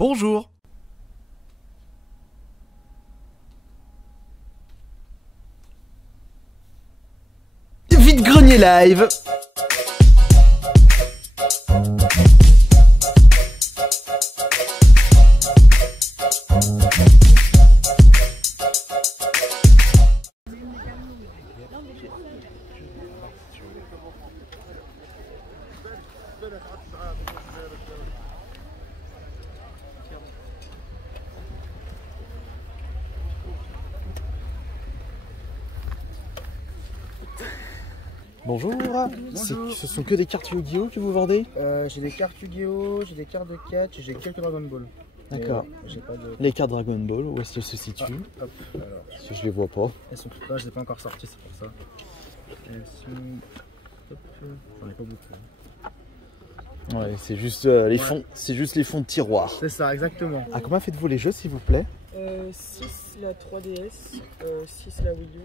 Bonjour. Vide-grenier live. Bonjour. Ce sont que des cartes Yu-Gi-Oh que vous vendez? J'ai des cartes Yu-Gi-Oh, j'ai des cartes de catch et j'ai quelques Dragon Ball. D'accord. J'ai pas de... Les cartes Dragon Ball, où est-ce qu'elles se situent? Hop, alors. Parce que je les vois pas. Elles sont toutes là, je les ai pas encore sorties, c'est pour ça. Elles sont... Hop, j'en ai pas beaucoup. Ouais, c'est juste les fonds, c'est juste les fonds de tiroir. C'est ça, exactement. À combien faites-vous les jeux, s'il vous plaît? 6 la 3DS, 6 la Wii U,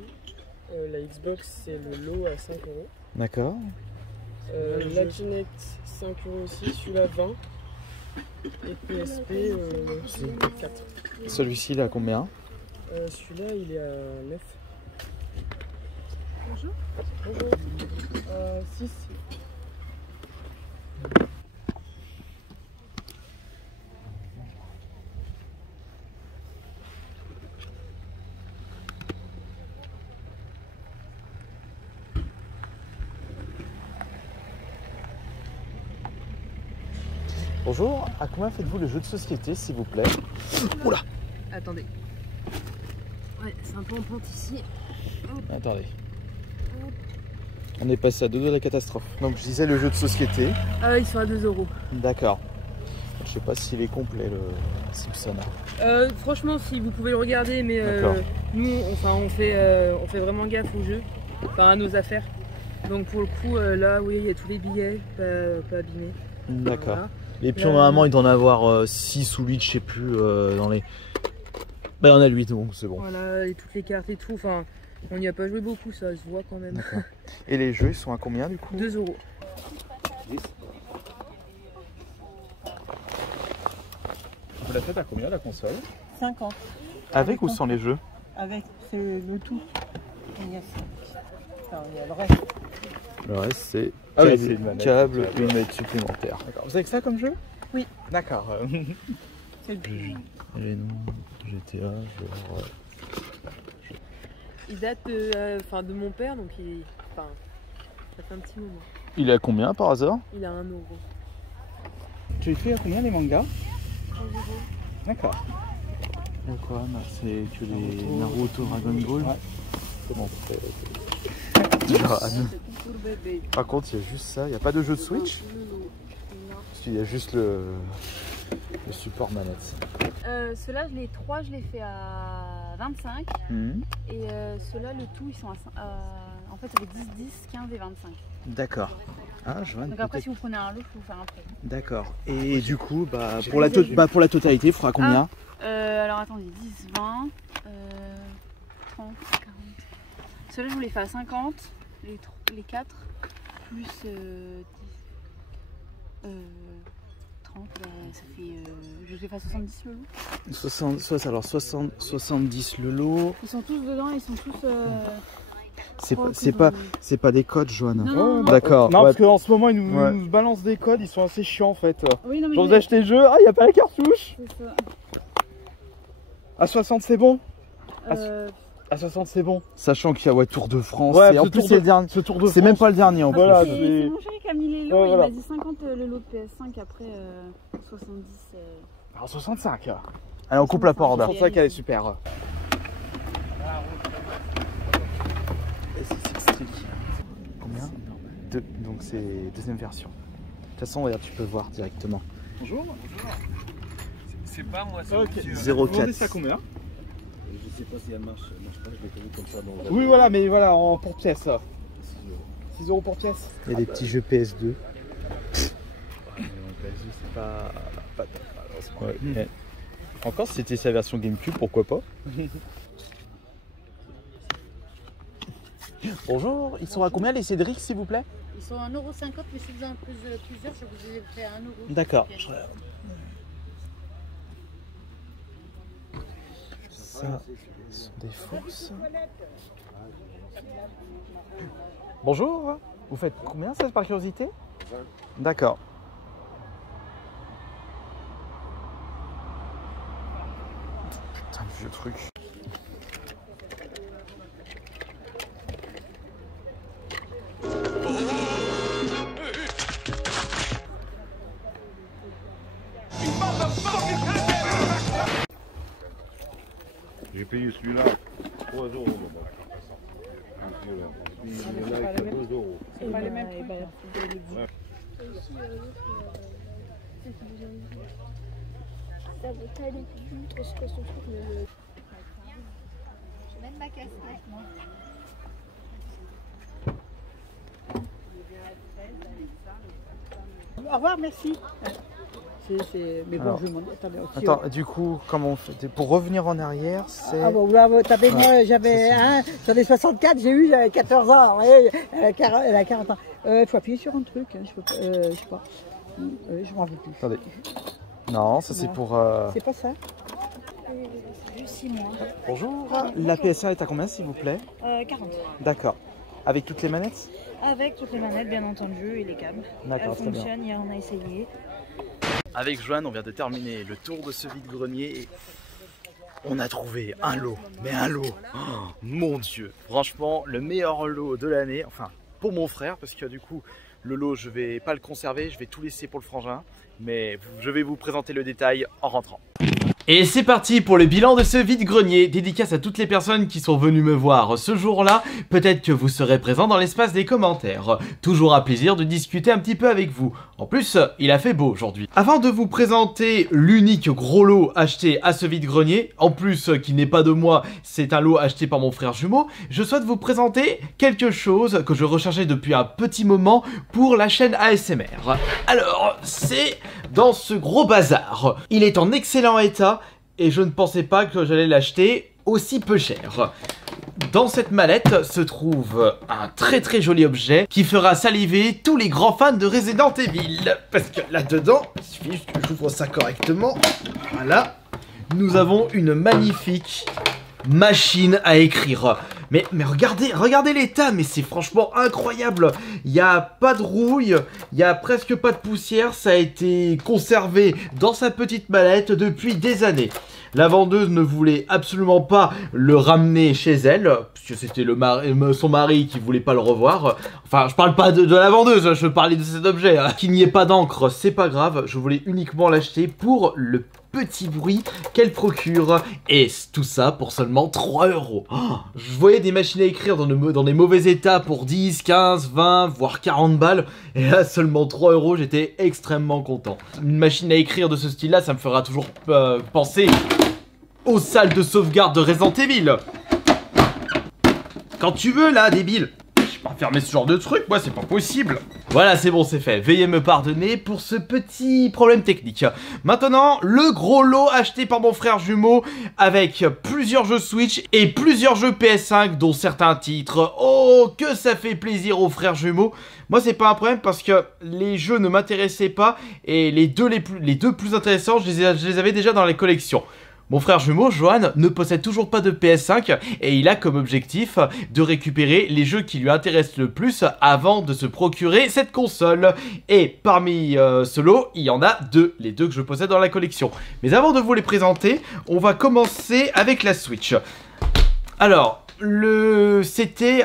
la Xbox c'est le lot à 5 euros. D'accord. La Kinect 5 euros aussi, celui-là 20. Et PSP 4. Celui-ci, là, combien? Celui-là il est à 9. Bonjour. Bonjour. 6. Bonjour. À combien faites-vous le jeu de société, s'il vous plaît? Oula. Attendez. Ouais, c'est un peu en pente ici. Attendez. On est passé à 2 de la catastrophe. Donc je disais le jeu de société. Ils sont à 2 euros. D'accord. Je sais pas s'il est complet le Simpson. Franchement, si vous pouvez le regarder, mais nous, on fait vraiment gaffe au jeu, enfin à nos affaires. Donc pour le coup, là, oui, il y a tous les billets, pas abîmés. D'accord. Voilà. Et puis normalement il doit en avoir 6 ou 8, je sais plus, dans les... Ben on a 8 donc c'est bon. Voilà, et toutes les cartes et tout, enfin, on n'y a pas joué beaucoup, ça se voit quand même. Et les jeux ils sont à combien du coup? 2 euros. Vous la faites à combien la console? 50. Avec ou sans les jeux? Avec, c'est le tout. Il y a 5. Enfin, il y a le reste. Le reste c'est câble, une manette supplémentaire. D'accord. Vous avez que ça comme jeu? Oui. D'accord. C'est le tout. Les noms, GTA, genre... Il date de mon père, donc ça fait un petit moment. Il est à combien par hasard? Il a 1 euro. Tu les fais à combien les mangas? 1 euro. D'accord. Pourquoi? C'est que les Naruto, Dragon Ball. Ouais. Comment on fait? Pour bébé. Par contre il y a juste ça, il n'y a pas de jeu de Switch? Parce qu'il y a juste le support manette. Ceux-là, les 3, je les fais à 25. Et ceux-là, le tout, ils sont en fait, ça fait 10, 10, 15 et 25. D'accord. Ah, je vois. Donc après, si vous prenez un lot, je peux vous faire un prix. D'accord. Et du coup, pour la totalité, il faudra combien? Alors attendez, 10, 20, 30, 40. Ceux-là, je vous les fais à 50, les 4, plus 10, 30, ça fait... je les fais à 70 le lot. 70 le lot. Ils sont tous dedans, ils sont tous... C'est pas des codes, Joanne. Non. D'accord. Non, Ouais. parce qu'en ce moment ils nous balancent des codes, ils sont assez chiants en fait. Oui, non, mais Genre vous achetez le jeu, ah il n'y a pas la cartouche. c'est ça. À 60 c'est bon? Euh, À 60 c'est bon. Sachant qu'il y a Tour de France. Ouais, et en ce plus, Tour c'est de- le dernier. Ce tour de C'est même pas le dernier en plus. Voilà, c'est mon chéri qui a mis les lots, Ouais, voilà. il m'a dit 50 le lot de PS5, après 70. Alors 65. Allez, on coupe la porte. 65 elle est super. Combien? Donc c'est deuxième version. De toute façon, regarde, tu peux voir directement. Bonjour. C'est pas moi, c'est Ok. monsieur. 04. Vous vendez ça combien? Je sais pas si elle marche pas, je l'ai connue comme ça dans Oui voilà, mais voilà, pour pièce. 6 euros pour pièce. Il y a des petits jeux PS2. C'est pas top, malheureusement. Ouais. Encore si c'était sa version GameCube, pourquoi pas? Bonjour, ils sont à combien les Cédric s'il vous plaît? Ils sont à 1,50 €, mais si vous en prenez plusieurs, je vous ai fait à 1 €. D'accord. Ça, ce sont des fausses. Bonjour, vous faites combien ça par curiosité? D'accord. Putain, le vieux truc. J'ai payé celui-là 3 euros. Celui-là, 2 euros. C'est pas les mêmes prix. Ça vaut pas les plus, c'est quoi son truc, mais le... Je vais mettre ma casquette, moi. Au revoir, merci. Mais bon, alors, je vais m'en... Attendez, aussi, attends, du coup, comment on fait? Pour revenir en arrière, c'est... Ah bon, là, attendez, moi, j'avais j'en ai 64, j'ai eu, j'avais 14 ans, ouais, elle a 40 ans. Faut appuyer sur un truc, hein, je sais pas. Je m'en rappelle plus. Attendez. Non, ça c'est pour... C'est pas ça. Juste 6 mois. Bonjour, la PS1 est à combien s'il vous plaît? 40. D'accord. Avec toutes les manettes? Avec toutes les manettes, bien entendu, et les câbles. D'accord, Elle fonctionne, hier on a essayé. Avec Joanne, on vient de terminer le tour de ce vide-grenier et on a trouvé un lot, mais un lot, oh, mon Dieu, franchement le meilleur lot de l'année, enfin pour mon frère, parce que du coup le lot je vais pas le conserver, je vais tout laisser pour le frangin, mais je vais vous présenter le détail en rentrant. Et c'est parti pour le bilan de ce vide-grenier, dédicace à toutes les personnes qui sont venues me voir ce jour-là, peut-être que vous serez présents dans l'espace des commentaires. Toujours un plaisir de discuter un petit peu avec vous. En plus, il a fait beau aujourd'hui. Avant de vous présenter l'unique gros lot acheté à ce vide-grenier, en plus qui n'est pas de moi, c'est un lot acheté par mon frère jumeau, je souhaite vous présenter quelque chose que je recherchais depuis un petit moment pour la chaîne ASMR. Alors, c'est dans ce gros bazar. Il est en excellent état et je ne pensais pas que j'allais l'acheter aussi peu cher. Dans cette mallette se trouve un très joli objet qui fera saliver tous les grands fans de Resident Evil. Parce que là-dedans, il suffit juste que j'ouvre ça correctement. Voilà, nous avons une magnifique machine à écrire. Mais regardez l'état, mais c'est franchement incroyable. Il n'y a pas de rouille, il n'y a presque pas de poussière, ça a été conservé dans sa petite mallette depuis des années. La vendeuse ne voulait absolument pas le ramener chez elle, puisque c'était son mari qui voulait pas le revoir. Enfin, je parle pas de la vendeuse, je parlais de cet objet. Hein. Qu'il n'y ait pas d'encre, c'est pas grave, je voulais uniquement l'acheter pour le petit bruit qu'elle procure. Et tout ça pour seulement 3 euros. Oh, je voyais des machines à écrire dans des mauvais états pour 10, 15, 20, voire 40 balles. Et là, seulement 3 euros, j'étais extrêmement content. Une machine à écrire de ce style-là, ça me fera toujours penser aux salles de sauvegarde de Resident Evil. Quand tu veux là, débile. Je vais pas fermer ce genre de truc, moi c'est pas possible. Voilà, c'est bon, c'est fait. Veuillez me pardonner pour ce petit problème technique. Maintenant, le gros lot acheté par mon frère jumeau avec plusieurs jeux Switch et plusieurs jeux PS5 dont certains titres. Oh, que ça fait plaisir aux frères jumeaux. Moi, c'est pas un problème parce que les jeux ne m'intéressaient pas et les deux plus intéressants, je les avais déjà dans les collections. Mon frère jumeau, Johan, ne possède toujours pas de PS5 et il a comme objectif de récupérer les jeux qui lui intéressent le plus avant de se procurer cette console. Et parmi ce lot, il y en a deux, les deux que je possède dans la collection. Mais avant de vous les présenter, on va commencer avec la Switch. Alors...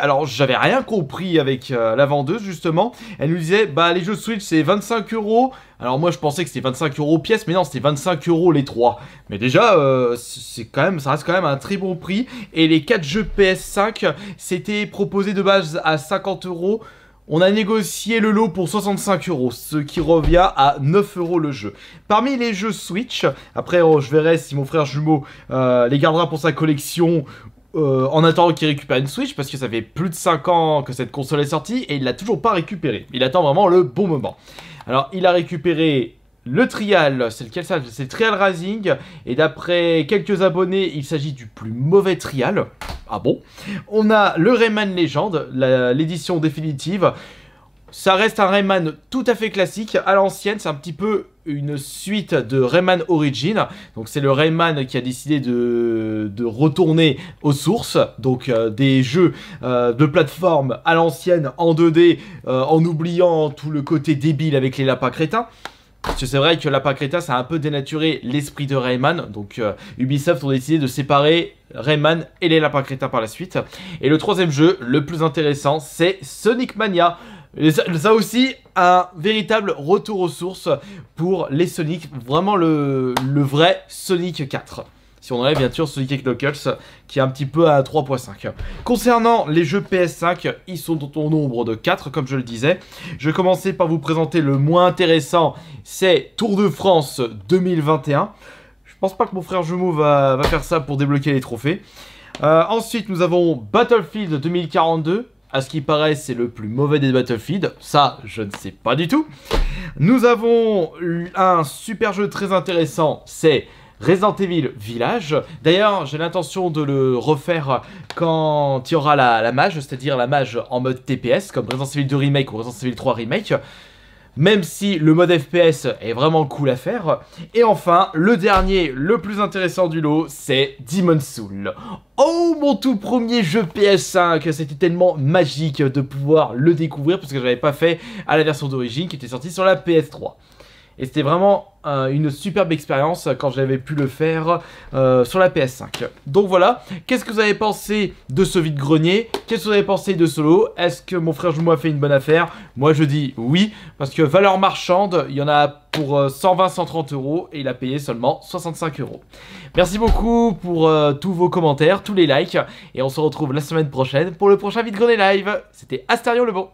Alors j'avais rien compris avec la vendeuse justement. Elle nous disait bah les jeux Switch c'est 25 euros. Alors moi je pensais que c'était 25 euros pièce, mais non c'était 25 euros les 3. Mais déjà ça reste quand même un très bon prix. Et les 4 jeux PS5 c'était proposé de base à 50 euros. On a négocié le lot pour 65 euros, ce qui revient à 9 euros le jeu. Parmi les jeux Switch, après je verrai si mon frère jumeau les gardera pour sa collection en attendant qu'il récupère une Switch, parce que ça fait plus de 5 ans que cette console est sortie et il l'a toujours pas récupéré. Il attend vraiment le bon moment. Alors il a récupéré le Trial, c'est lequel ça? C'est le Trial Rising, et d'après quelques abonnés, il s'agit du plus mauvais Trial. Ah bon? On a le Rayman Legend, l'édition définitive. Ça reste un Rayman tout à fait classique, à l'ancienne, c'est un petit peu une suite de Rayman Origins. Donc c'est le Rayman qui a décidé de retourner aux sources, donc des jeux de plateforme à l'ancienne en 2D, en oubliant tout le côté débile avec les lapins crétins. Parce que c'est vrai que Lapin Crétin, ça a un peu dénaturé l'esprit de Rayman. Donc Ubisoft ont décidé de séparer Rayman et les Lapins Crétins par la suite. Et le troisième jeu, le plus intéressant, c'est Sonic Mania. Et ça aussi, un véritable retour aux sources pour les Sonic. Vraiment le vrai Sonic 4. Si on enlève bien sûr Sonic & Knuckles qui est un petit peu à 3.5. Concernant les jeux PS5, ils sont au nombre de 4 comme je le disais. Je vais commencer par vous présenter le moins intéressant, c'est Tour de France 2021. Je pense pas que mon frère jumeau va faire ça pour débloquer les trophées. Ensuite nous avons Battlefield 2042. À ce qui paraît, c'est le plus mauvais des Battlefield. Ça, je ne sais pas du tout. Nous avons un super jeu très intéressant, c'est Resident Evil Village. D'ailleurs, j'ai l'intention de le refaire quand il y aura la mage, c'est-à-dire la mage en mode TPS, comme Resident Evil 2 Remake ou Resident Evil 3 Remake. Même si le mode FPS est vraiment cool à faire. Et enfin, le dernier, le plus intéressant du lot, c'est Demon's Souls. Oh, mon tout premier jeu PS5, c'était tellement magique de pouvoir le découvrir parce que je n'avais pas fait à la version d'origine qui était sortie sur la PS3. Et c'était vraiment une superbe expérience quand j'avais pu le faire sur la PS5. Donc voilà, qu'est-ce que vous avez pensé de ce vide-grenier? Qu'est-ce que vous avez pensé de ce lot? Est-ce que mon frère jumeau a fait une bonne affaire? Moi je dis oui, parce que valeur marchande, il y en a pour 120-130 € et il a payé seulement 65 €. Merci beaucoup pour tous vos commentaires, tous les likes, et on se retrouve la semaine prochaine pour le prochain vide-grenier live. C'était Astarion le Bon.